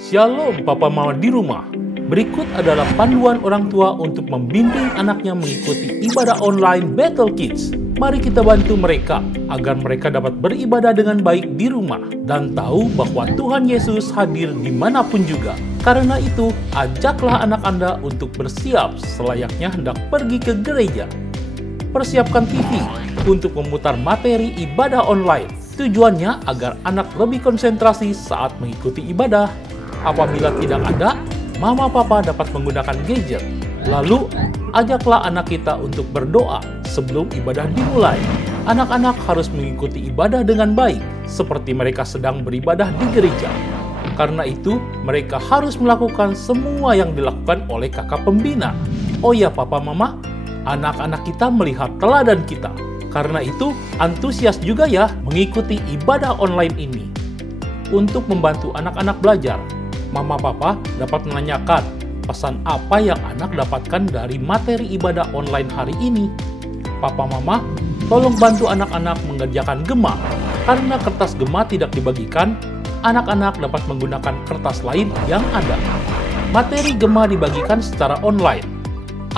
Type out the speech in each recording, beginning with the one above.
Shalom Papa Mama di rumah. Berikut adalah panduan orang tua untuk membimbing anaknya mengikuti ibadah online Battle Kids. Mari kita bantu mereka agar mereka dapat beribadah dengan baik di rumah dan tahu bahwa Tuhan Yesus hadir dimanapun juga. Karena itu, ajaklah anak Anda untuk bersiap selayaknya hendak pergi ke gereja. Persiapkan TV untuk memutar materi ibadah online. Tujuannya agar anak lebih konsentrasi saat mengikuti ibadah. Apabila tidak ada, Mama Papa dapat menggunakan gadget. Lalu, ajaklah anak kita untuk berdoa sebelum ibadah dimulai. Anak-anak harus mengikuti ibadah dengan baik, seperti mereka sedang beribadah di gereja. Karena itu, mereka harus melakukan semua yang dilakukan oleh kakak pembina. Oh ya Papa Mama, anak-anak kita melihat teladan kita. Karena itu, antusias juga ya mengikuti ibadah online ini. Untuk membantu anak-anak belajar, Mama Papa dapat menanyakan pesan apa yang anak dapatkan dari materi ibadah online hari ini. Papa Mama, tolong bantu anak-anak mengerjakan gema. Karena kertas gema tidak dibagikan, anak-anak dapat menggunakan kertas lain yang ada. Materi gema dibagikan secara online.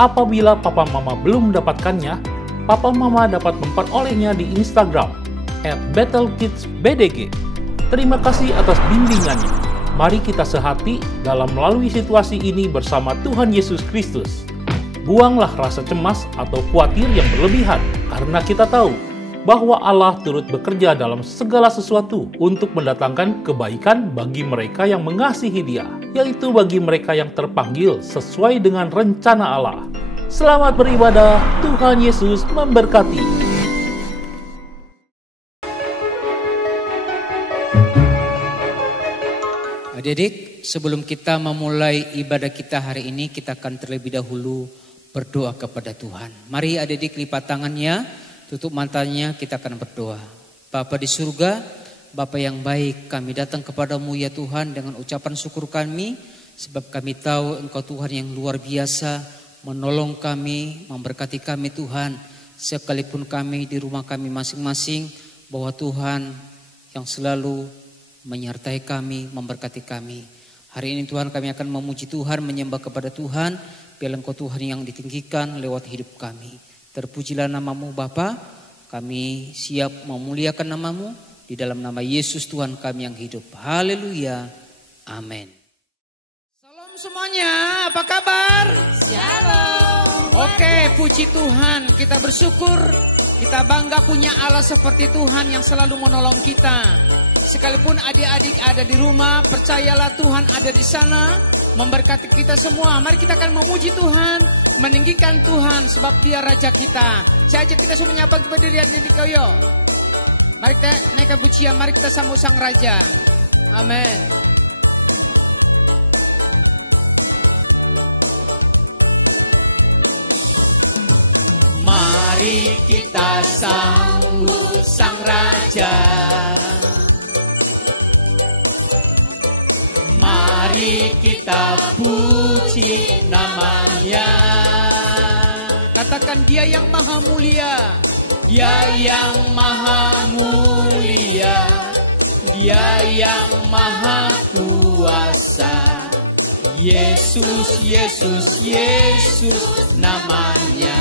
Apabila Papa Mama belum mendapatkannya, Papa Mama dapat memperolehnya di Instagram @battlekidsbdg. Terima kasih atas bimbingannya. Mari kita sehati dalam melalui situasi ini bersama Tuhan Yesus Kristus. Buanglah rasa cemas atau khawatir yang berlebihan, karena kita tahu bahwa Allah turut bekerja dalam segala sesuatu untuk mendatangkan kebaikan bagi mereka yang mengasihi Dia, yaitu bagi mereka yang terpanggil sesuai dengan rencana Allah. Selamat beribadah, Tuhan Yesus memberkati. Adik-adik, sebelum kita memulai ibadah kita hari ini, kita akan terlebih dahulu berdoa kepada Tuhan. Mari adik-adik lipat tangannya, tutup matanya, kita akan berdoa. Bapa di surga, Bapa yang baik, kami datang kepadamu ya Tuhan dengan ucapan syukur kami, sebab kami tahu Engkau Tuhan yang luar biasa, menolong kami, memberkati kami Tuhan, sekalipun kami di rumah kami masing-masing, bahwa Tuhan yang selalu menyertai kami, memberkati kami. Hari ini Tuhan kami akan memuji Tuhan, menyembah kepada Tuhan, biar Engkau Tuhan yang ditinggikan lewat hidup kami. Terpujilah namamu Bapa, kami siap memuliakan namamu, di dalam nama Yesus Tuhan kami yang hidup. Haleluya, amin. Salam semuanya, apa kabar? Shalom. Oke, puji Tuhan, kita bersyukur, kita bangga punya Allah seperti Tuhan yang selalu menolong kita. Sekalipun adik-adik ada di rumah, percayalah Tuhan ada di sana, memberkati kita semua. Mari kita akan memuji Tuhan, meninggikan Tuhan, sebab Dia Raja kita. Saya ajak kita semuanya bagi berdiri di koyo. Mari kita naikkan pujian, mari kita sambut Sang Raja. Amin. Mari kita sambut Sang Raja. Mari kita puji namanya. Katakan Dia yang maha mulia. Dia yang maha mulia. Dia yang maha kuasa. Yesus, Yesus, Yesus namanya.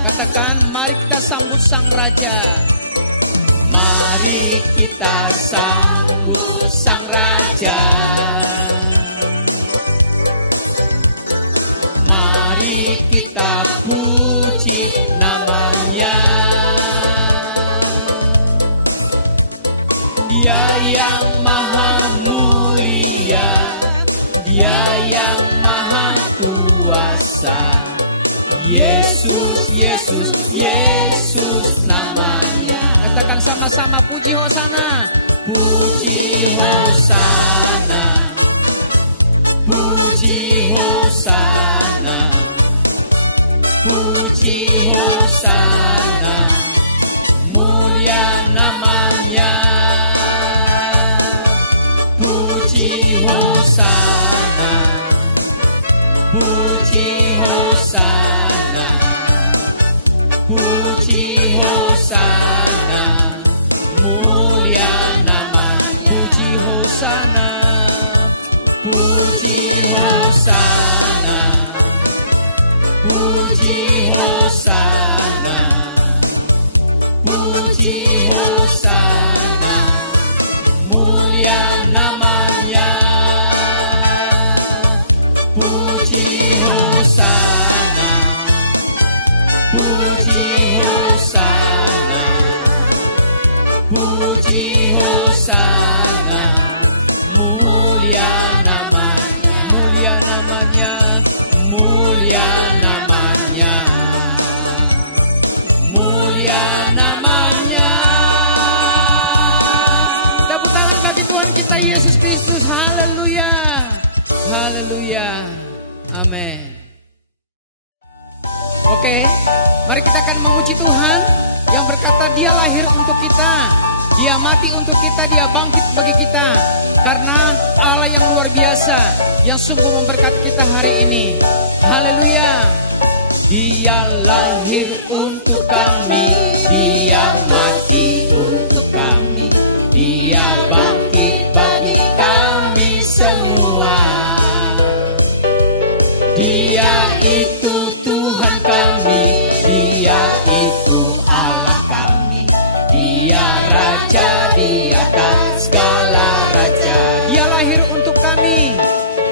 Katakan mari kita sambut Sang Raja. Mari kita sambut Sang Raja. Mari kita puji namanya. Dia yang maha mulia. Dia yang maha kuasa. Yesus, Yesus, Yesus namanya. Katakan sama-sama, puji Hosana. Puji Hosana. Puji Hosana. Puji Hosana. Mulia namanya. Puji Hosana. Puji Hosana. Puji Hosana. Mulia nama. Puji Hosana. Puji Hosana, puji Hosana, puji Hosana, mulia namanya. Puji Hosana, puji Hosana, puji Hosana, mulia namanya, mulia namanya, mulia namanya, mulia namanya. Tepuk tangan bagi Tuhan kita Yesus Kristus. Haleluya, haleluya, amin. Oke, mari kita akan memuji Tuhan yang berkata Dia lahir untuk kita, Dia mati untuk kita, Dia bangkit bagi kita. Karena Allah yang luar biasa, yang sungguh memberkati kita hari ini. Haleluya. Dia lahir untuk kami, Dia mati untuk kami, Dia bangkit bagi kami semua. Dia itu Tuhan kami, Dia itu Allah kami, Dia Raja di atas segala raja. Dia lahir untuk kami,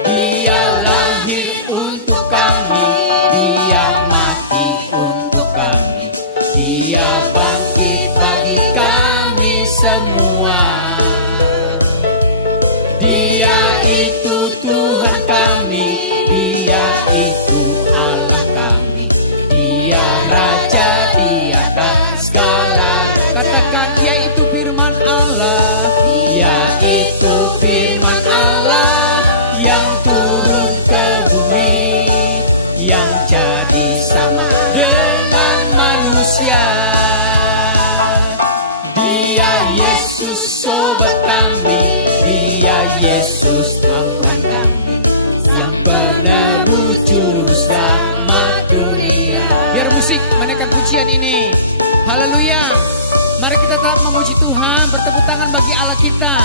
Dia lahir untuk kami, Dia mati untuk kami, Dia bangkit bagi kami semua. Dia itu Tuhan kami, Dia itu Allah kami, Dia Raja di atas segala. Katakan yaitu firman Allah, yaitu firman Allah yang turun ke bumi, yang jadi sama dengan manusia. Dia Yesus sobat kami, Dia Yesus Tuhan kami, yang penebus juru selamat dunia. Biar musik menaikkan pujian ini. Haleluya. Mari kita tetap memuji Tuhan, bertepuk tangan bagi Allah kita.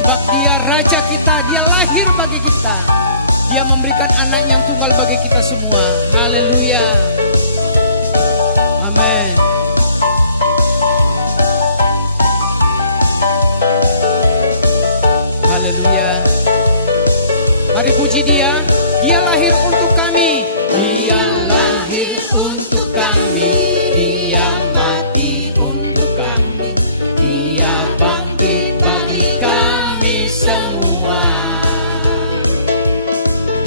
Sebab Dia Raja kita, Dia lahir bagi kita. Dia memberikan anak yang tunggal bagi kita semua. Haleluya. Amin. Haleluya. Mari puji Dia. Dia lahir untuk kami, Dia lahir untuk kami, Dia mati untuk kami, Dia bangkit bagi kami semua.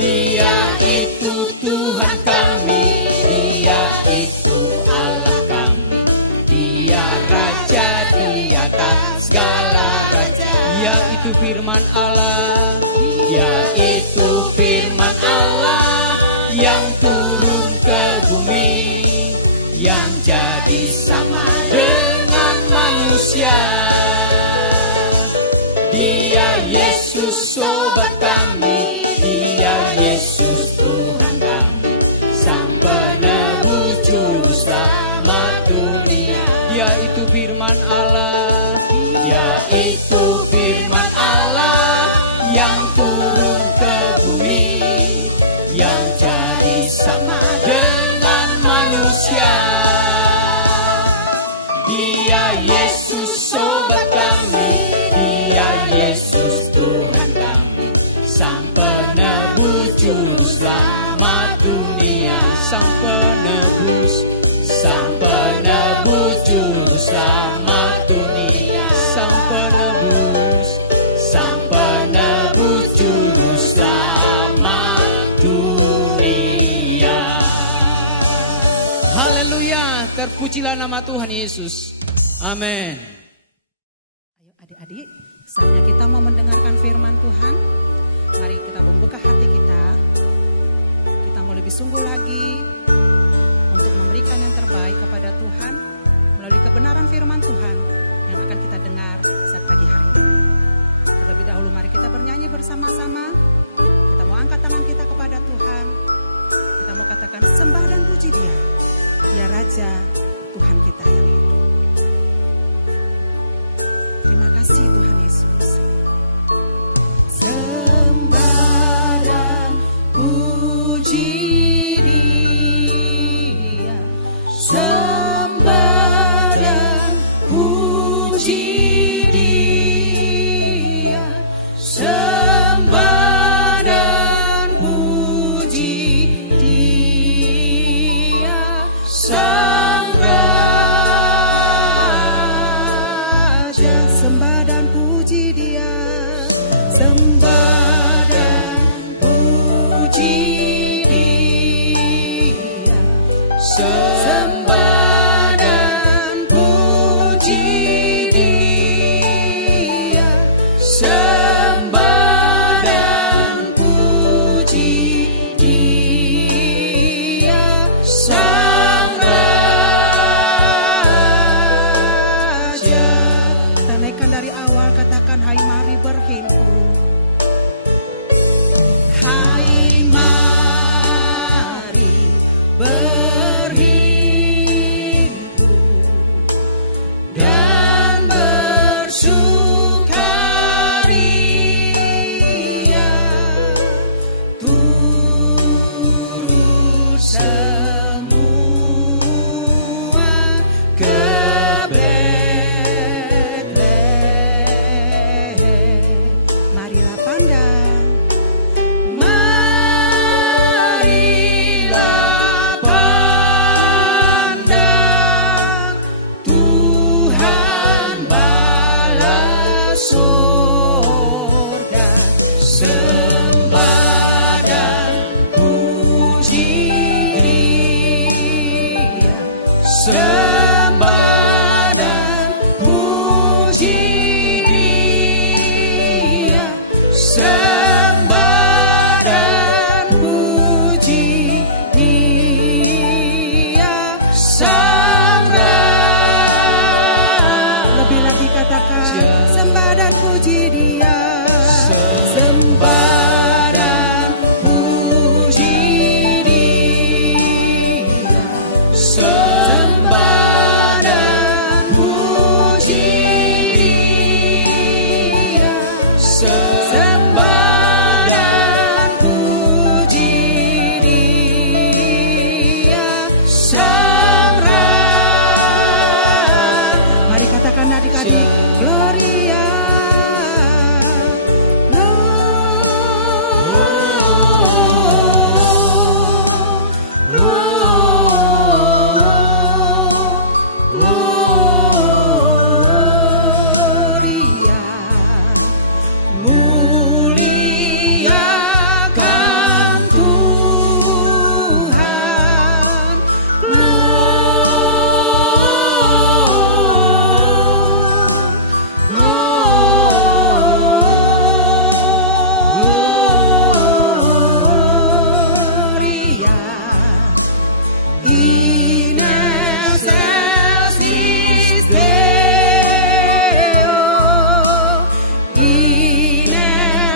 Dia itu Tuhan kami, Dia itu Allah kami, Dia Raja di atas segala raja. Yaitu firman Allah, yaitu firman Allah yang turun ke bumi, yang jadi sama dengan manusia. Dia Yesus sobat kami, Dia Yesus Tuhan kami, Sang penebus juru selamat dunia. Dia itu firman Allah, yaitu firman Allah yang turun ke bumi, yang jadi sama dengan manusia. Dia Yesus sobat kami, Dia Yesus Tuhan kami, Sang penebus juru selamat dunia. Sang penebus, Sang penebus juru selamat dunia. Sang penebus, Sang penebus juru selamat dunia. Haleluya, terpujilah nama Tuhan Yesus. Amin. Ayo adik-adik, saatnya kita mau mendengarkan firman Tuhan. Mari kita membuka hati kita. Kita mau lebih sungguh lagi untuk memberikan yang terbaik kepada Tuhan melalui kebenaran firman Tuhan yang akan kita dengar saat pagi hari ini. Terlebih dahulu mari kita bernyanyi bersama-sama. Kita mau angkat tangan kita kepada Tuhan. Kita mau katakan sembah dan puji Dia. Dia Raja, Tuhan kita yang hidup. Terima kasih Tuhan Yesus. sembah dan puji Dia, sembah dan puji Dia, sembah dan puji Dia, Sang Raja. Sembah dan puji Dia, sembah dan puji Dia, sembah dan puji Dia, sembah dan puji Dia, Sang Raja. Kita naikkan dari awal, katakan, hai mari berhimpun. Hai mari berhimpun dan bersukaria, turut semua ke Betlehem. Marilah pandang, marilah pandang, Tuhan bala sorga, sembah dan puji Dia, sembah dan puji Dia, sembah dan puji Dia, Sang Raja. Lebih lagi katakan, sembah dan puji Dia, sembah dan puji Dia, sembah dan puji Dia, sembah dan puji Dia, Sang Raja. Mari katakan adik-adik, Gloria, Gloria, muliakan Tuhan, Gloria, in excelsis Deo, in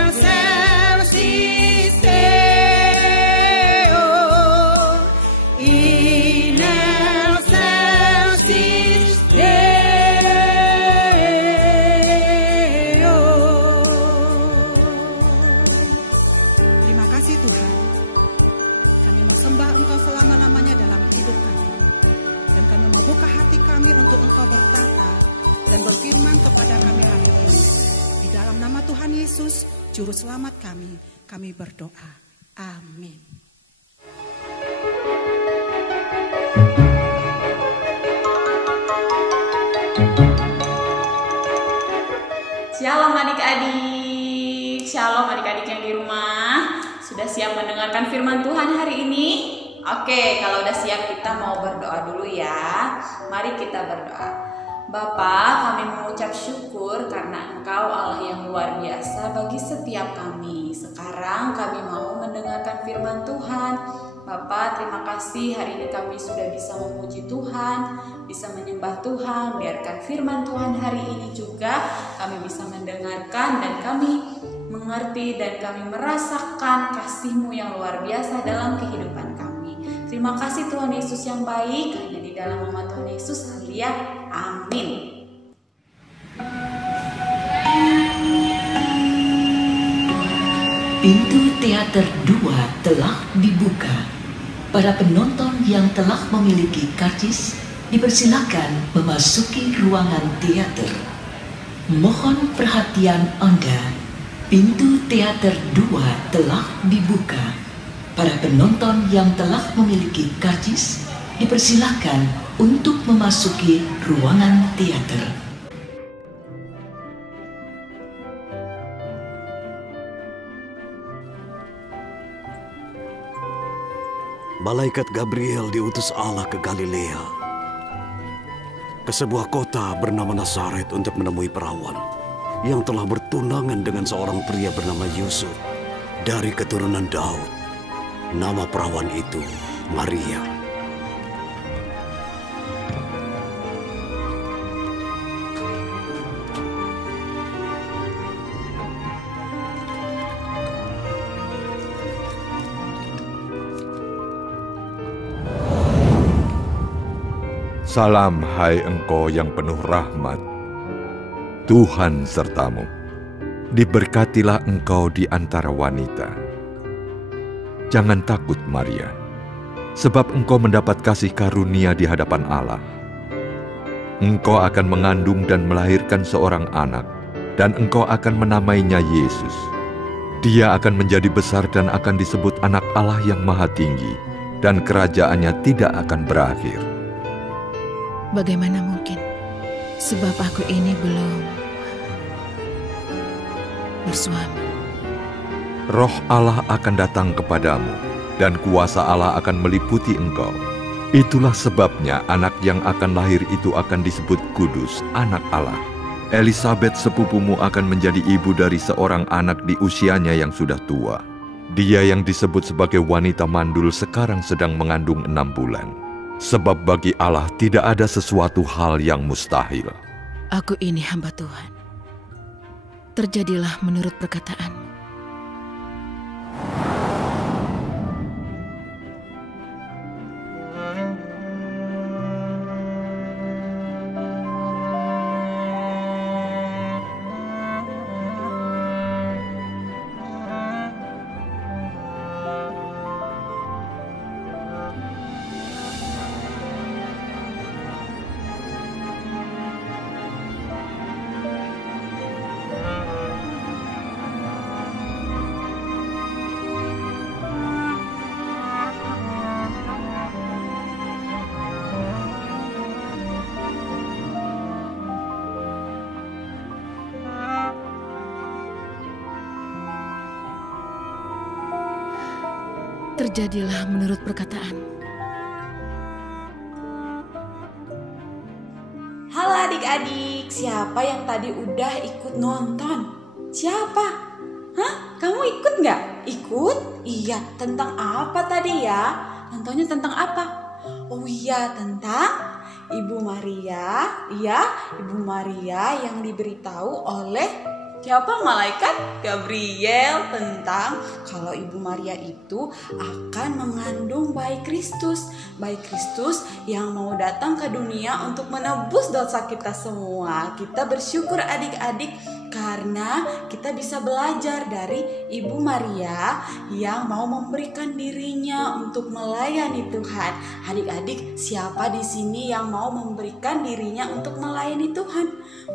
excelsis Deo, in excelsis Deo. Terima kasih Tuhan, kami mau sembah Engkau selama-lamanya dalam hidup kami. Dan kami mau buka hati kami untuk Engkau bertata dan berfirman kepada kami hari ini. Di dalam nama Tuhan Yesus, Juru Selamat kami berdoa. Amin. Shalom adik-adik, shalom adik-adik yang di rumah. Sudah siap mendengarkan firman Tuhan hari ini? Oke, kalau udah siap kita mau berdoa dulu ya. Mari kita berdoa. Bapa, kami mengucap syukur karena Engkau Allah yang luar biasa bagi setiap kami. Sekarang kami mau mendengarkan firman Tuhan. Bapa, terima kasih hari ini kami sudah bisa memuji Tuhan, bisa menyembah Tuhan. Biarkan firman Tuhan hari ini juga kami bisa mendengarkan dan kami mengerti dan kami merasakan kasih-Mu yang luar biasa dalam kehidupan kami. Terima kasih Tuhan Yesus yang baik, hanya di dalam nama Tuhan Yesus, haleluya, amin. Pintu teater 2 telah dibuka. Para penonton yang telah memiliki karcis dipersilakan memasuki ruangan teater. Mohon perhatian Anda. Pintu teater 2 telah dibuka. Para penonton yang telah memiliki karcis dipersilakan untuk memasuki ruangan teater. Malaikat Gabriel diutus Allah ke Galilea, ke sebuah kota bernama Nazaret untuk menemui perawan yang telah bertunangan dengan seorang pria bernama Yusuf dari keturunan Daud. Nama perawan itu Maria. Salam hai engkau yang penuh rahmat, Tuhan sertamu. Diberkatilah engkau di antara wanita. Jangan takut Maria, sebab engkau mendapat kasih karunia di hadapan Allah. Engkau akan mengandung dan melahirkan seorang anak, dan engkau akan menamainya Yesus. Dia akan menjadi besar dan akan disebut Anak Allah yang Maha Tinggi, dan kerajaannya tidak akan berakhir. Bagaimana mungkin? Sebab aku ini belum bersuami. Roh Allah akan datang kepadamu, dan kuasa Allah akan meliputi engkau. Itulah sebabnya anak yang akan lahir itu akan disebut kudus, Anak Allah. Elisabet sepupumu akan menjadi ibu dari seorang anak di usianya yang sudah tua. Dia yang disebut sebagai wanita mandul sekarang sedang mengandung 6 bulan. Sebab bagi Allah tidak ada sesuatu hal yang mustahil. Aku ini hamba Tuhan. Terjadilah menurut perkataan-Mu. Terjadilah menurut perkataan-Mu. Halo adik-adik, siapa yang tadi udah ikut nonton? Siapa? Hah? Kamu ikut nggak? Ikut? Iya, tentang apa tadi ya? Nontonnya tentang apa? Oh iya, tentang Ibu Maria. Iya, Ibu Maria yang diberitahu oleh siapa? Malaikat Gabriel tentang kalau Ibu Maria itu akan mengandung bayi Kristus. Bayi Kristus yang mau datang ke dunia untuk menebus dosa kita semua. Kita bersyukur adik-adik karena kita bisa belajar dari Ibu Maria yang mau memberikan dirinya untuk melayani Tuhan. Adik-adik, siapa di sini yang mau memberikan dirinya untuk melayani Tuhan?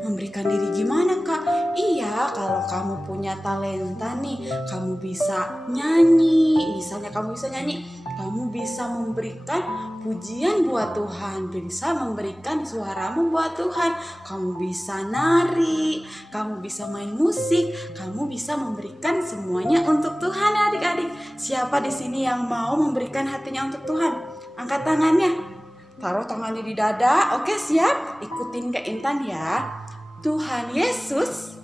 Memberikan diri gimana, Kak? Iya, kalau kamu punya talenta nih, kamu bisa nyanyi. Misalnya kamu bisa nyanyi, kamu bisa memberikan pujian buat Tuhan, bisa memberikan suaramu buat Tuhan. Kamu bisa nari, kamu bisa main musik, kamu bisa memberikan semuanya untuk Tuhan ya adik-adik. Siapa di sini yang mau memberikan hatinya untuk Tuhan? Angkat tangannya. Taruh tangannya di dada. Oke, siap? Ikutin Kak Intan ya. Tuhan Yesus,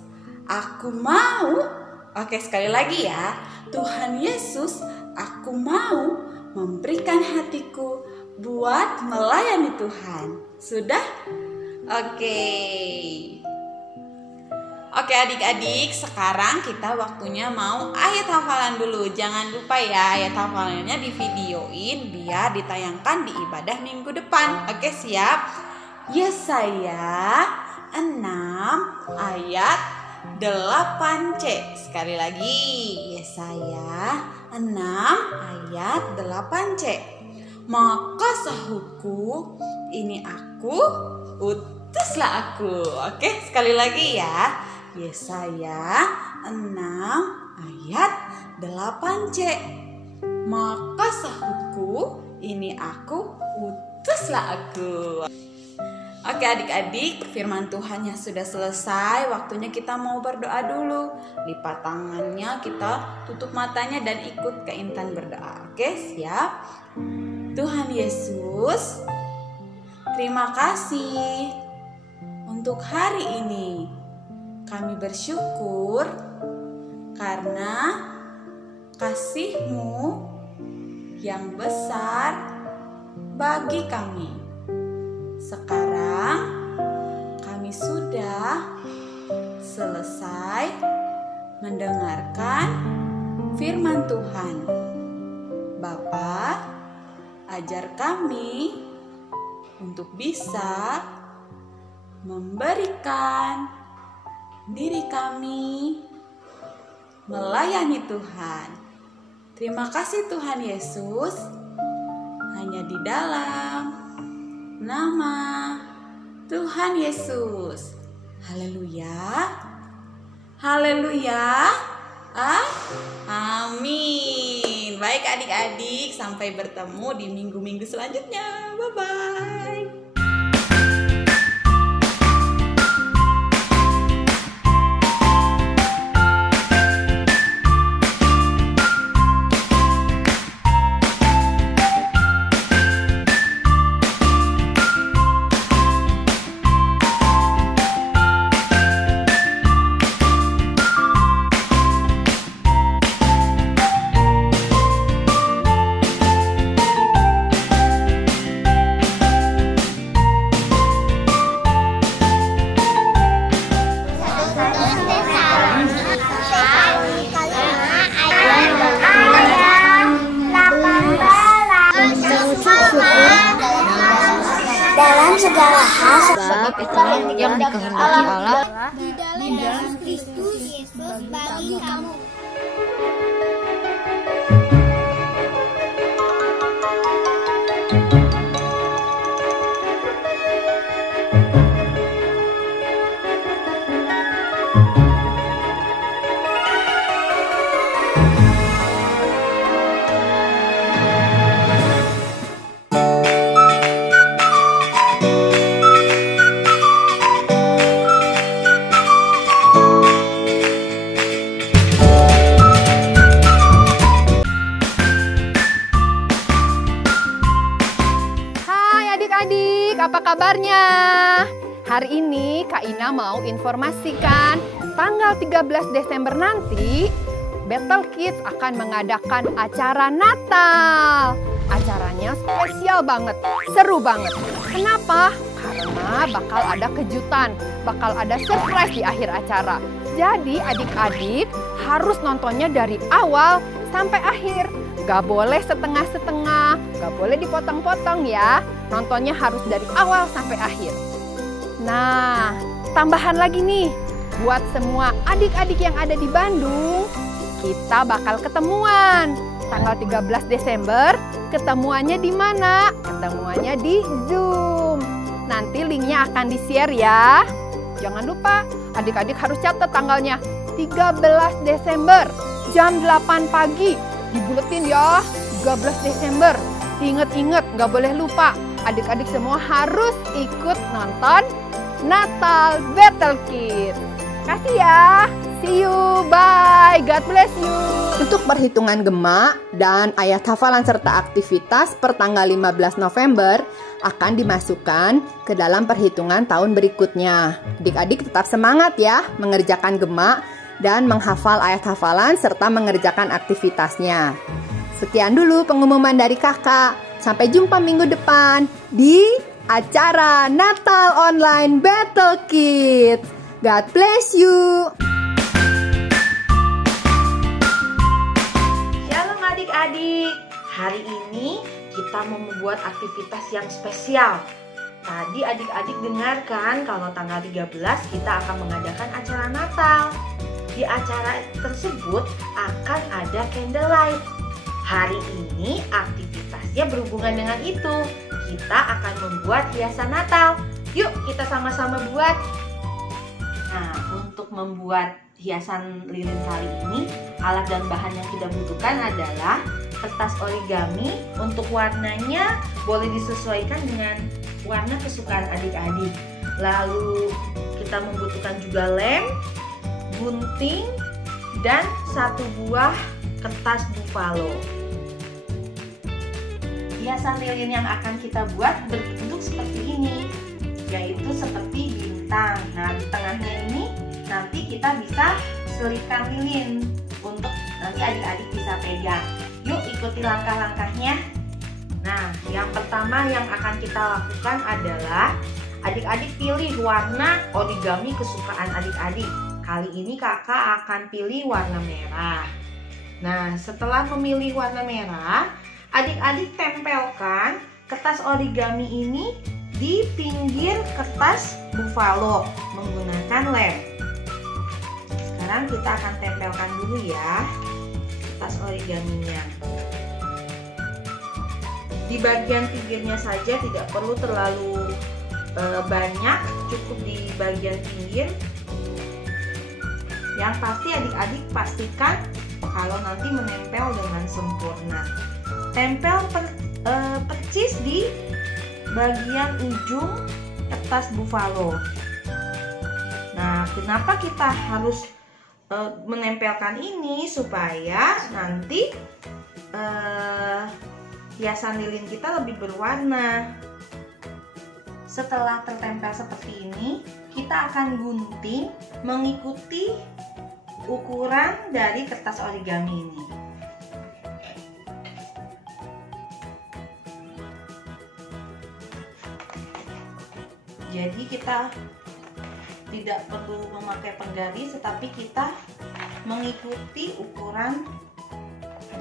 aku mau. Oke, sekali lagi ya. Tuhan Yesus, aku mau memberikan hatiku buat melayani Tuhan. Sudah? Oke adik-adik, sekarang kita waktunya mau ayat hafalan dulu. Jangan lupa ya, ayat hafalannya di videoin biar ditayangkan di ibadah minggu depan. Oke, siap? Yesaya 6 ayat 8C. Sekali lagi, Yesaya 6 ayat 8C. Maka sahutku, ini aku, utuslah aku. Oke, sekali lagi ya. Yesaya 6 ayat 8C. Maka sahutku, ini aku, utuslah aku. Oke adik-adik, firman Tuhan yang sudah selesai, waktunya kita mau berdoa dulu. Lipat tangannya, kita tutup matanya dan ikut ke Intan berdoa. Oke, siap? Tuhan Yesus, terima kasih untuk hari ini. Kami bersyukur karena kasih-Mu yang besar bagi kami. Sekarang kami sudah selesai mendengarkan firman Tuhan. Bapa, ajar kami untuk bisa memberikan diri kami melayani Tuhan. Terima kasih Tuhan Yesus, hanya di dalam nama Tuhan Yesus. Haleluya. Haleluya. Amin. Baik adik-adik, sampai bertemu di minggu-minggu selanjutnya. Bye-bye. Dalam segala hal sebab itulah yang dikehendaki Allah di dalam Kristus Yesus bagi kamu. Apa kabarnya? Hari ini Kak Ina mau informasikan tanggal 13 Desember nanti Battle Kids akan mengadakan acara Natal. Acaranya spesial banget, seru banget. Kenapa? Karena bakal ada kejutan, bakal ada surprise di akhir acara. Jadi adik-adik harus nontonnya dari awal sampai akhir. Gak boleh setengah-setengah, gak boleh dipotong-potong ya. Nontonnya harus dari awal sampai akhir. Nah, tambahan lagi nih, buat semua adik-adik yang ada di Bandung, kita bakal ketemuan. Tanggal 13 Desember, ketemuannya di mana? Ketemuannya di Zoom. Nanti linknya akan di-share ya. Jangan lupa, adik-adik harus catat tanggalnya. 13 Desember, jam 8 pagi. Dibuletin ya, 13 Desember. Ingat-ingat, nggak boleh lupa. Adik-adik semua harus ikut nonton Natal Battle Kids. Kasih ya. See you, bye. God bless you. Untuk perhitungan gema dan ayat hafalan serta aktivitas per tanggal 15 November akan dimasukkan ke dalam perhitungan tahun berikutnya. Adik-adik tetap semangat ya mengerjakan gema dan menghafal ayat hafalan serta mengerjakan aktivitasnya. Sekian dulu pengumuman dari kakak. Sampai jumpa minggu depan di acara Natal Online Battle Kids. God bless you. Shalom adik-adik. Hari ini kita mau membuat aktivitas yang spesial. Tadi adik-adik dengarkan kalau tanggal 13 kita akan mengadakan acara Natal. Di acara tersebut akan ada candlelight. Hari ini aktivitasnya berhubungan dengan itu. Kita akan membuat hiasan Natal. Yuk kita sama-sama buat. Nah, untuk membuat hiasan lilin kali ini, alat dan bahan yang kita butuhkan adalah kertas origami. Untuk warnanya boleh disesuaikan dengan warna kesukaan adik-adik. Lalu kita membutuhkan juga lem, gunting, dan 1 buah kertas buffalo. Hiasan lilin yang akan kita buat berbentuk seperti ini, yaitu seperti bintang. Nah, di tengahnya ini nanti kita bisa selipkan lilin untuk nanti adik-adik bisa pegang. Yuk ikuti langkah-langkahnya. Nah, yang pertama yang akan kita lakukan adalah adik-adik pilih warna origami kesukaan adik-adik. Kali ini kakak akan pilih warna merah. Nah, setelah memilih warna merah, adik-adik tempelkan kertas origami ini di pinggir kertas buffalo menggunakan lem. Sekarang kita akan tempelkan dulu ya kertas origaminya. Di bagian pinggirnya saja, tidak perlu terlalu banyak, cukup di bagian pinggir. Yang pasti adik-adik pastikan kalau nanti menempel dengan sempurna. Tempel percis di bagian ujung kertas buffalo. Nah, kenapa kita harus menempelkan ini? Supaya nanti hiasan lilin kita lebih berwarna. Setelah tertempel seperti ini, kita akan gunting mengikuti ukuran dari kertas origami ini. Jadi kita tidak perlu memakai penggaris, tetapi kita mengikuti ukuran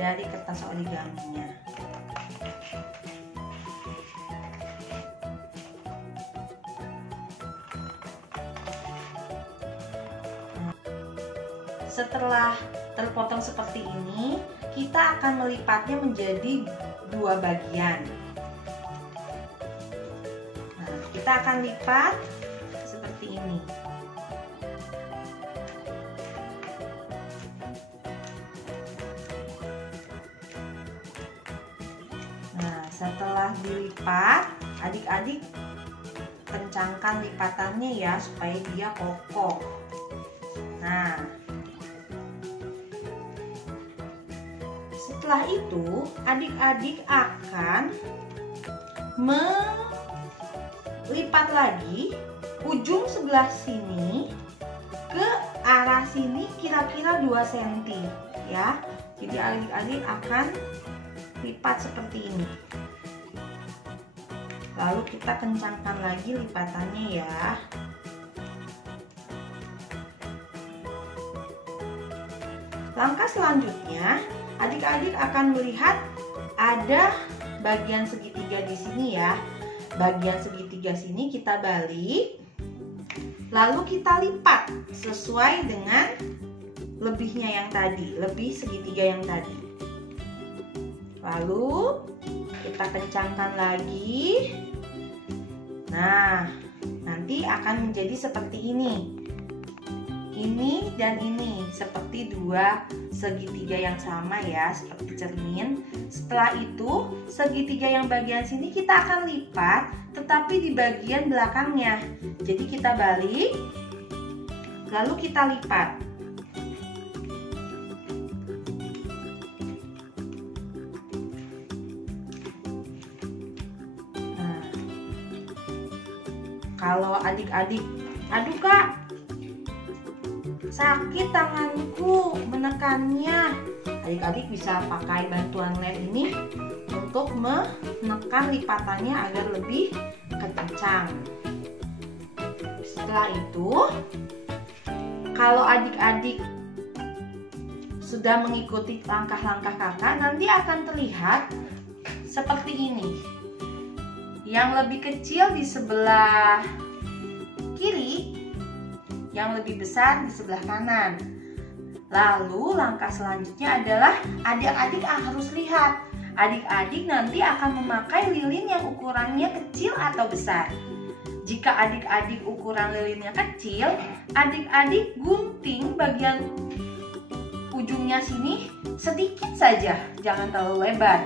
dari kertas origaminya. Setelah terpotong seperti ini, kita akan melipatnya menjadi 2 bagian. Nah, kita akan lipat seperti ini. Nah, setelah dilipat, adik-adik kencangkan lipatannya ya supaya dia kokoh. Nah, setelah itu adik-adik akan melipat lagi ujung sebelah sini ke arah sini kira-kira 2 cm ya. Jadi adik-adik akan lipat seperti ini. Lalu kita kencangkan lagi lipatannya ya. Langkah selanjutnya, adik-adik akan melihat ada bagian segitiga di sini ya. Bagian segitiga sini kita balik, lalu kita lipat sesuai dengan lebihnya yang tadi, lebih segitiga yang tadi. Lalu kita kencangkan lagi. Nah, nanti akan menjadi seperti ini. Ini dan ini seperti 2 segitiga yang sama ya, seperti cermin. Setelah itu, segitiga yang bagian sini kita akan lipat, tetapi di bagian belakangnya. Jadi kita balik, lalu kita lipat. Nah, kalau adik-adik, aduh Kak, sakit tanganku menekannya. Adik-adik bisa pakai bantuan lem ini untuk menekan lipatannya agar lebih kencang. Setelah itu, kalau adik-adik sudah mengikuti langkah-langkah kakak, nanti akan terlihat seperti ini. yang lebih kecil di sebelah kiri, yang lebih besar di sebelah kanan. Lalu langkah selanjutnya adalah adik-adik harus lihat. Adik-adik nanti akan memakai lilin yang ukurannya kecil atau besar. Jika adik-adik ukuran lilinnya kecil, adik-adik gunting bagian ujungnya sini sedikit saja, jangan terlalu lebar.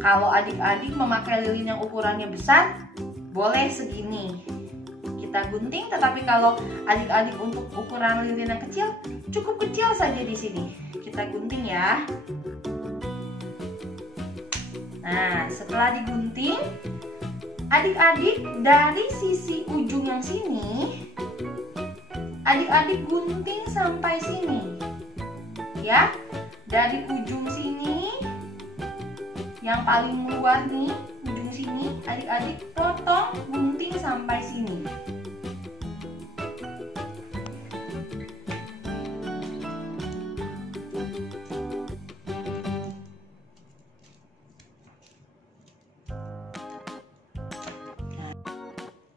Kalau adik-adik memakai lilin yang ukurannya besar, boleh segini kita gunting, tetapi kalau adik-adik untuk ukuran lilin yang kecil, cukup kecil saja di sini. Kita gunting ya. Nah, setelah digunting, adik-adik dari sisi ujung yang sini, adik-adik gunting sampai sini. Ya, dari ujung sini yang paling luar nih, ujung sini, adik-adik potong gunting sampai sini.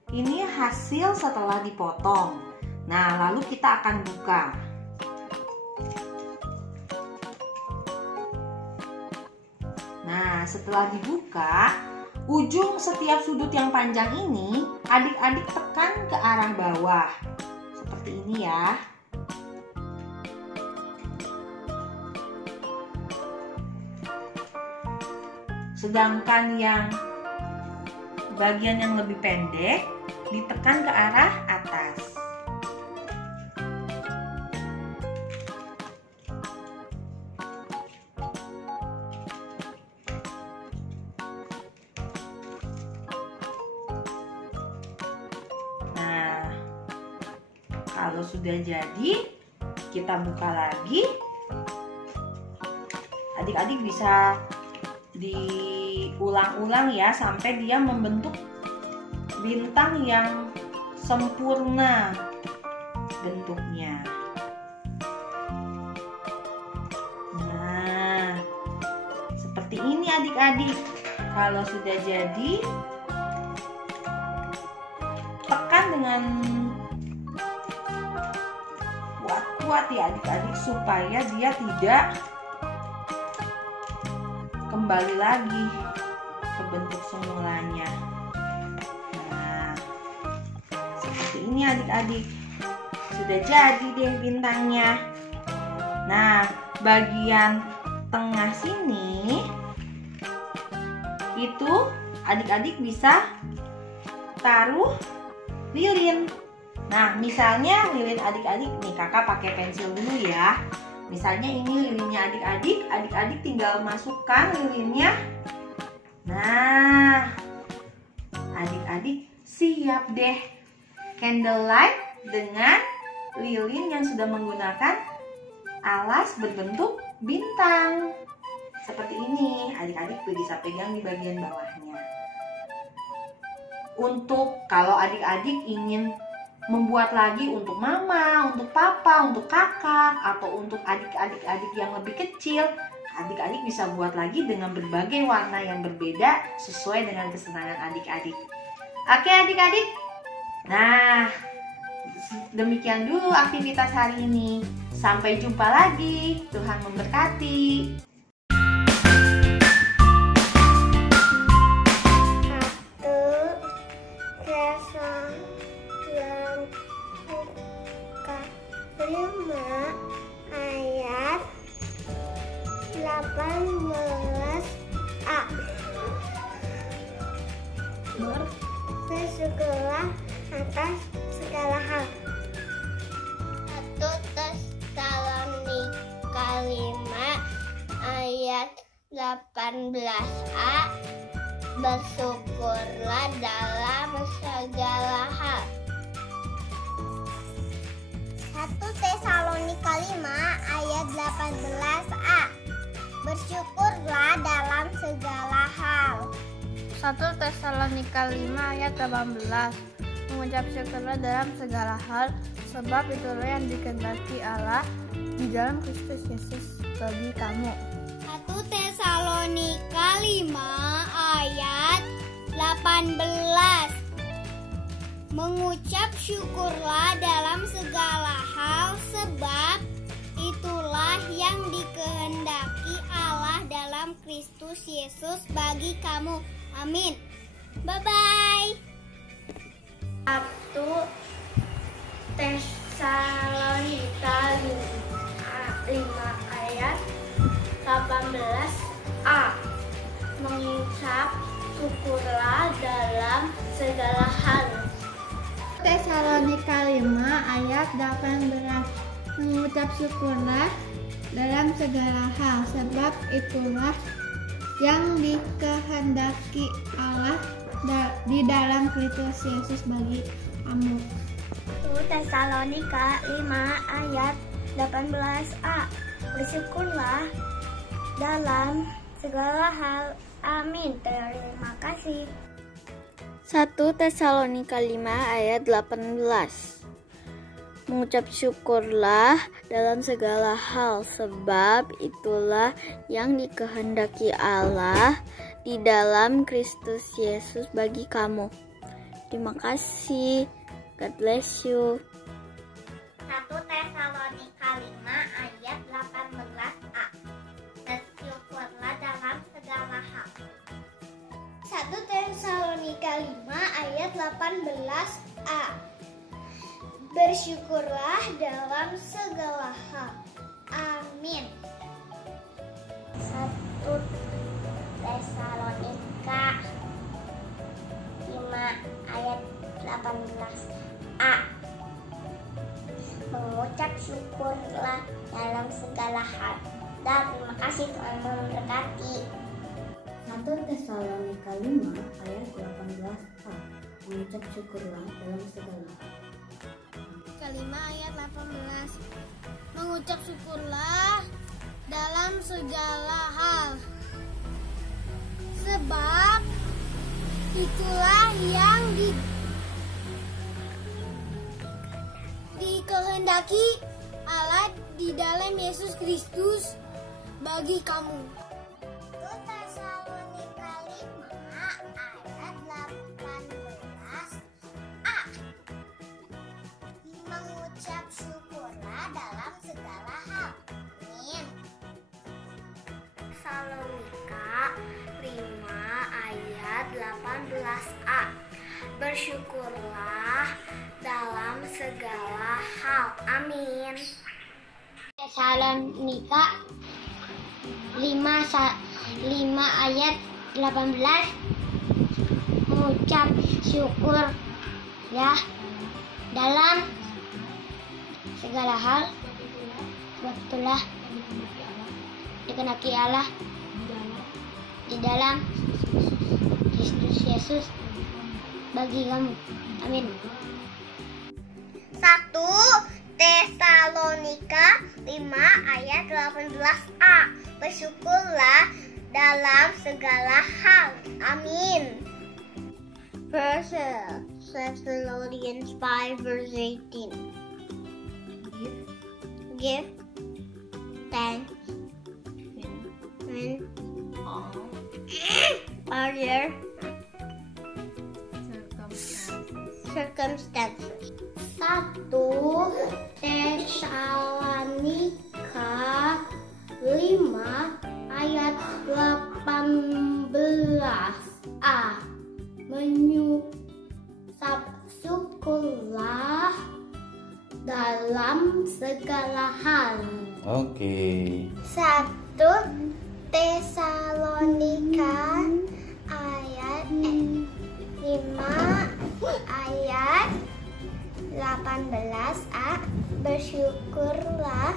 Ini hasil setelah dipotong. Nah, lalu kita akan buka. Nah, setelah dibuka, ujung setiap sudut yang panjang ini adik-adik tekan ke arah bawah. Seperti ini ya. Sedangkan yang bagian yang lebih pendek ditekan ke arah atas. Nah, kalau sudah jadi, kita buka lagi. Adik-adik bisa diulang-ulang ya sampai dia membentuk bintang yang sempurna bentuknya. Nah, seperti ini adik-adik. Kalau sudah jadi, tekan dengan kuat-kuat ya adik-adik supaya dia tidak kembali lagi ke bentuk semulanya. Nah, seperti ini adik-adik. Sudah jadi deh bintangnya. Nah, bagian tengah sini itu adik-adik bisa taruh lilin. Nah, misalnya lilin adik-adik nih, kakak pakai pensil dulu ya. Misalnya ini lilinnya adik-adik, adik-adik tinggal masukkan lilinnya. Nah, adik-adik siap deh candlelight dengan lilin yang sudah menggunakan alas berbentuk bintang. Seperti ini, adik-adik bisa pegang di bagian bawahnya. Untuk kalau adik-adik ingin membuat lagi untuk mama, untuk papa, untuk kakak, atau untuk adik-adik yang lebih kecil, adik-adik bisa buat lagi dengan berbagai warna yang berbeda sesuai dengan kesenangan adik-adik. Oke adik-adik? Nah, demikian dulu aktivitas hari ini. Sampai jumpa lagi. Tuhan memberkati. Ayat 18a. Bersyukurlah atas segala hal. 1 Tesalonika 5 ayat 18a. Bersyukurlah dalam segala hal. 1 Tesalonika 5 ayat 18a. Bersyukurlah dalam segala hal. 1 Tesalonika 5 ayat 18. Mengucap syukurlah dalam segala hal, sebab itulah yang dikehendaki Allah di dalam Kristus Yesus bagi kamu. 1 Tesalonika 5 ayat 18. Mengucap syukurlah dalam segala hal, sebab itulah yang dikehendaki Allah dalam Kristus Yesus bagi kamu. Amin. Bye-bye. 1 Tesalonika 5 ayat 18a. Mengucap syukurlah dalam segala hal. Tesalonika 5 ayat 18. Mengucap syukurlah dalam segala hal, sebab itulah yang dikehendaki Allah di dalam Kristus Yesus bagi kamu. 1 Tesalonika 5 ayat 18a. Bersyukurlah dalam segala hal. Amin. Terima kasih. 1 Tesalonika 5 ayat 18. Mengucap syukurlah dalam segala hal, sebab itulah yang dikehendaki Allah di dalam Kristus Yesus bagi kamu. Terima kasih. God bless you. 1 Tesalonika 5 ayat 18a. Bersyukurlah dalam segala hal. 1 Tesalonika 5 ayat 18a. Bersyukurlah dalam segala hal. Amin. 1 Tesalonika 5 ayat 18a. Mengucap syukurlah dalam segala hal. Dan terima kasih, Tuhan memberkati. 1 Tesalonika 5 ayat 18a. Mengucap syukurlah dalam segala hal. 5 ayat 18. Mengucap syukurlah dalam segala hal, sebab itulah yang dikehendaki Allah di dalam Yesus Kristus bagi kamu. 1 Tesalonika 5 ayat 18a. Mengucap syukurlah dalam segala hal. Amin. Tesalonika 5 ayat 18a. Bersyukurlah dalam segala hal. Amin. Tesalonika 5 ayat 18. Mengucap syukur ya dalam segala hal, sebab itulah dikehendaki Allah di dalam Kristus Yesus bagi kamu. Amin. 1 Tesalonika 5 ayat 18a. Bersyukurlah dalam segala hal. Amin. 1 Thessalonians 5 verse 18. Give thanks when all other circumstances. 1 Tesalonika 5 ayat 18a. Mengucap syukurlah dalam segala hal. Oke. 1 Tesalonika ayat 5 ayat 18a. Bersyukurlah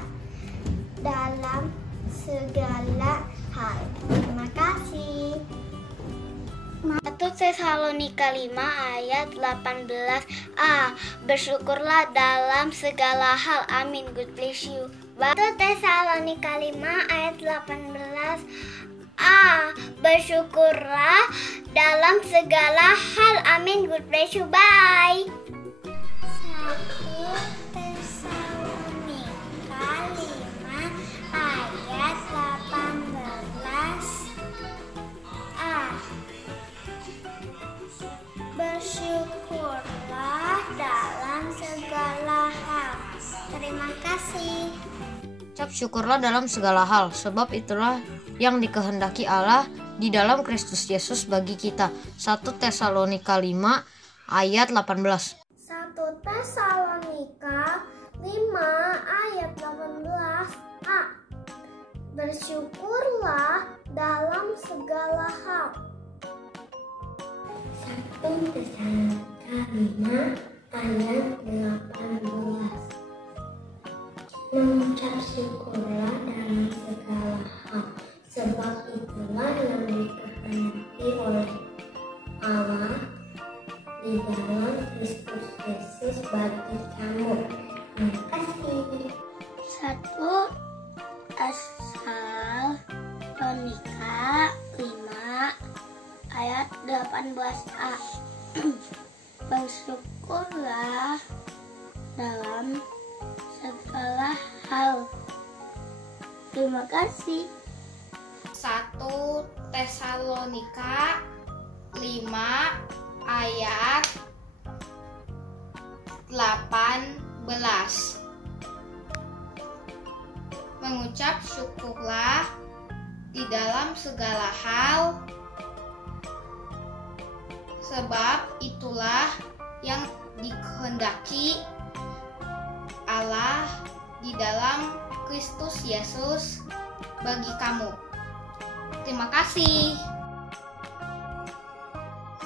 dalam segala hal. Terima kasih. 1 Tesalonika 5 ayat 18a. Bersyukurlah dalam segala hal. Amin. God bless you. 1 Tesalonika 5 ayat 18a. Bersyukurlah dalam segala hal. Amin. God bless you. Bye. 1 Tesalonika 5 ayat 18a. Bersyukurlah syukurlah dalam segala hal, sebab itulah yang dikehendaki Allah di dalam Kristus Yesus bagi kita. 1 Tesalonika 5 ayat 18. 1 Tesalonika 5 ayat 18a. Bersyukurlah dalam segala hal. 1 Tesalonika 5 ayat 18. Mengucap syukurlah dalam segala hal, sebab itulah yang dikehendaki oleh Allah di dalam Kristus Yesus bagi kamu. Terima kasih. 1 Tesalonika 5 ayat 18a. Bersyukurlah dalam segala hal. Terima kasih. 1 Tesalonika 5 ayat 18. Mengucap syukurlah di dalam segala hal, sebab itulah yang dikehendaki Allah di dalam Kristus Yesus bagi kamu. Terima kasih.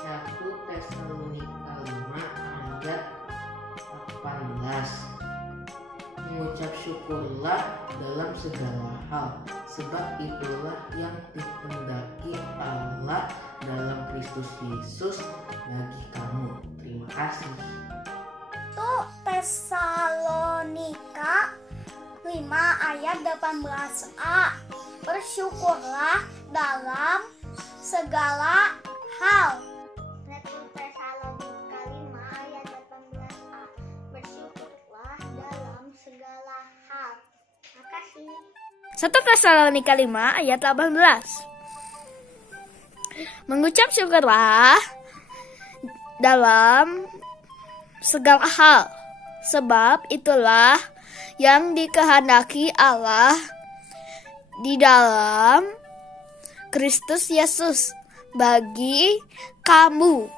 1 Tesalonika 5 ayat 18. Mengucap syukurlah dalam segala hal, sebab itulah yang dikehendaki Allah dalam Kristus Yesus bagi kamu. Terima kasih. 1 Tesalonika 5 ayat 18a. Bersyukurlah dalam segala hal. 1 Tesalonika 5 ayat 18a. Bersyukurlah dalam segala hal. Terima kasih. 1 Tesalonika 5 ayat 18. Mengucap syukurlah dalam segala hal, sebab itulah yang dikehendaki Allah di dalam Kristus Yesus bagi kamu.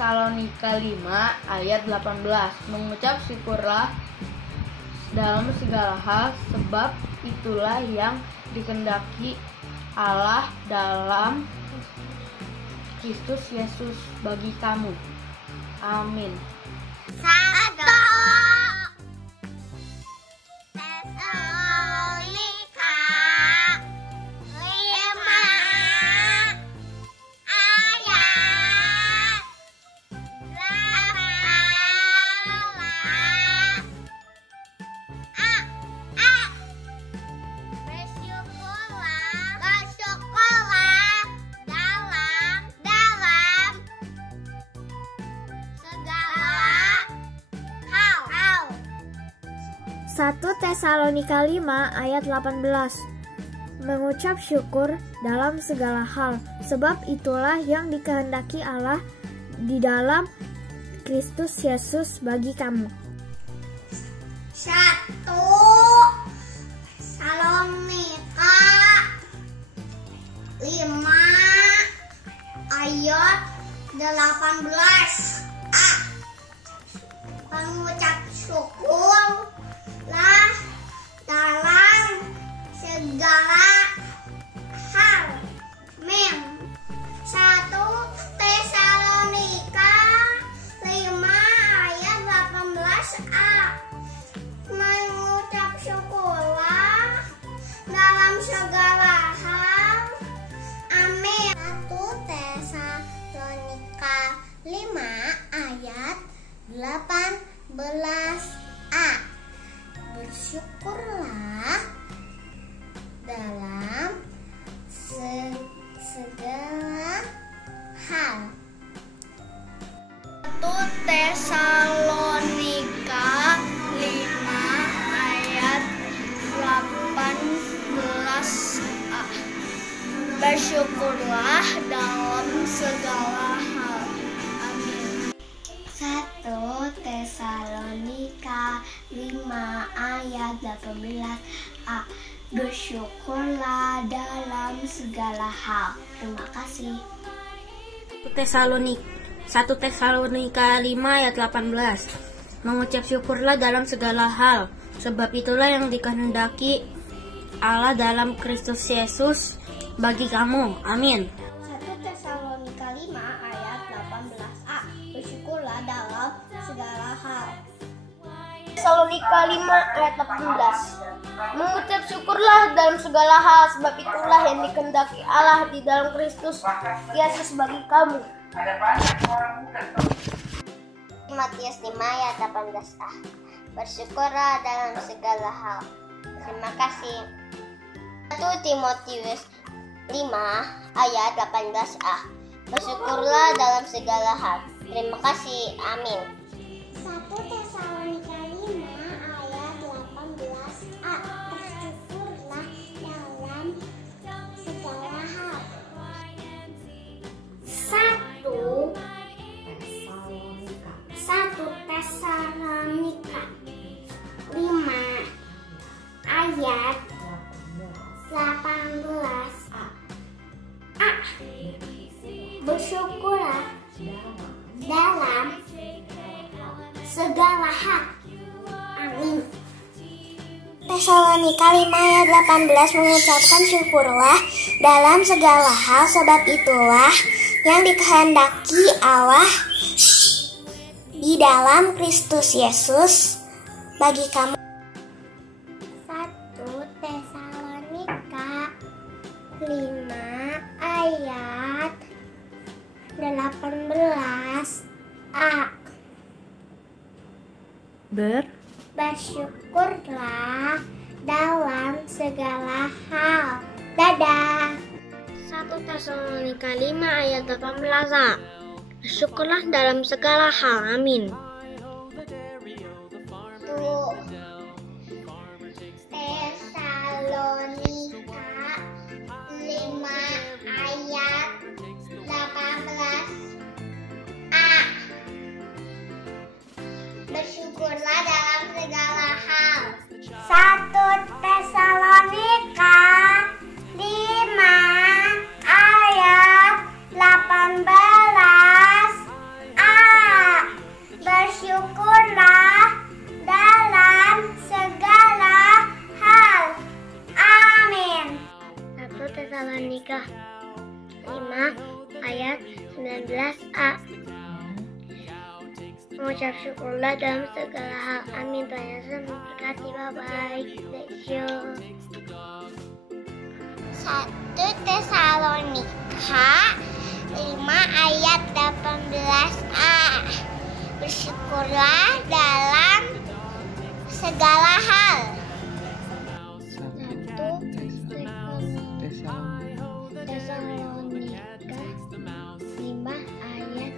Tesalonika 5 ayat 18. Mengucap syukurlah dalam segala hal, sebab itulah yang dikehendaki Allah dalam Kristus Yesus bagi kamu. Amin. 1 Tesalonika 5 ayat 18. Bersyukurlah dalam segala hal. 1 Tesalonika 5 ayat 18. Mengucap syukur dalam segala hal, sebab itulah yang dikehendaki Allah di dalam Kristus Yesus bagi kamu. 1 Tesalonika 5 ayat 18a. Mengucap syukurlah dalam segala hal. Amin. 1 Tesalonika 5 ayat 18a. Mengucap syukurlah dalam segala hal. Amin. 1 Tesalonika 5 ayat 18a. Bersyukurlah dalam Bersyukurlah dalam segala hal. Amin. 1 Tesalonika 5 ayat 18a. Bersyukurlah dalam segala hal. Terima kasih. 1 Tesalonika 5 ayat 18. Mengucap syukurlah dalam segala hal, sebab itulah yang dikehendaki Allah dalam Kristus Yesus bagi kamu. Amin. 1 Tesalonika 5 ayat 18a. Bersyukurlah dalam segala hal. Tesalonika 5 ayat 18. Mengucap syukurlah dalam segala hal, sebab itulah yang dikehendaki Allah di dalam Kristus Yesus bagi kamu. Matius 5 ayat 18a. Bersyukurlah dalam segala hal. Terima kasih. 1 Timotius 5 ayat 18a. Bersyukurlah dalam segala hal. Terima kasih. Amin. 1 Tesalonika 5 ayat 18a. Bersyukurlah dalam segala hal. 1 Tesalonika 5 ayat 18a. Bersyukurlah dalam segala hal. Amin. Tesalonika 5 ayat 18 mengucapkan syukurlah dalam segala hal, sebab itulah yang dikehendaki Allah di dalam Kristus Yesus bagi kamu. 1 Tesalonika 5 ayat 18a. Bersyukurlah dalam segala hal. Dadah. 1 Tesalonika 5 ayat 18a. Bersyukurlah dalam segala hal. Amin. 1 Tesalonika 5 ayat 18a. Bersyukurlah dalam segala hal. 1 Tesalonika 5 ayat 18a. Bersyukurlah dalam segala hal. Amin. 1 Tesalonika 5 ayat 19a. Mengucap syukurlah dalam segala hal. Amin. Tuhan Yesus memberkati. Bye-bye. Bless you. 1 Tesalonika 5 ayat 18a. Bersyukurlah dalam segala hal. 1 Tesalonika 5 ayat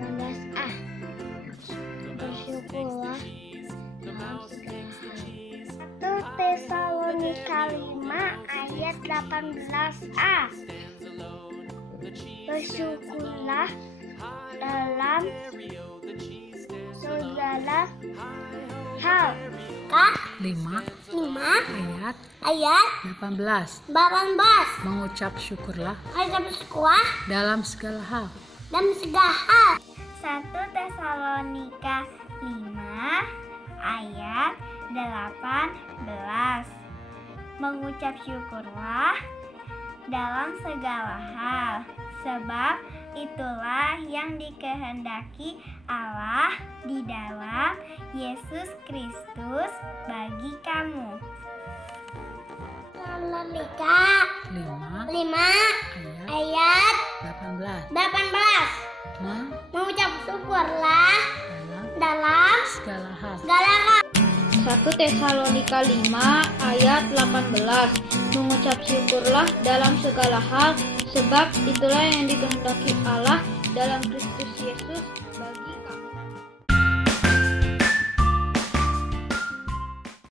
18a. Bersyukurlah dalam segala hal. 1 Tesalonika 5 ayat 18a. Bersyukurlah dalam segala hal. Kak? 5 ayat 18. Mengucap syukurlah dalam segala hal. 1 Tesalonika 5 ayat 18. Mengucap syukurlah dalam segala hal, sebab itulah yang dikehendaki Allah di dalam Yesus Kristus bagi kamu. Tesalonika 5 ayat 18. Mengucap syukurlah dalam segala hal. 1 Tesalonika 5 ayat 18. Mengucap syukurlah dalam segala hal, sebab itulah yang dikehendaki Allah dalam Kristus Yesus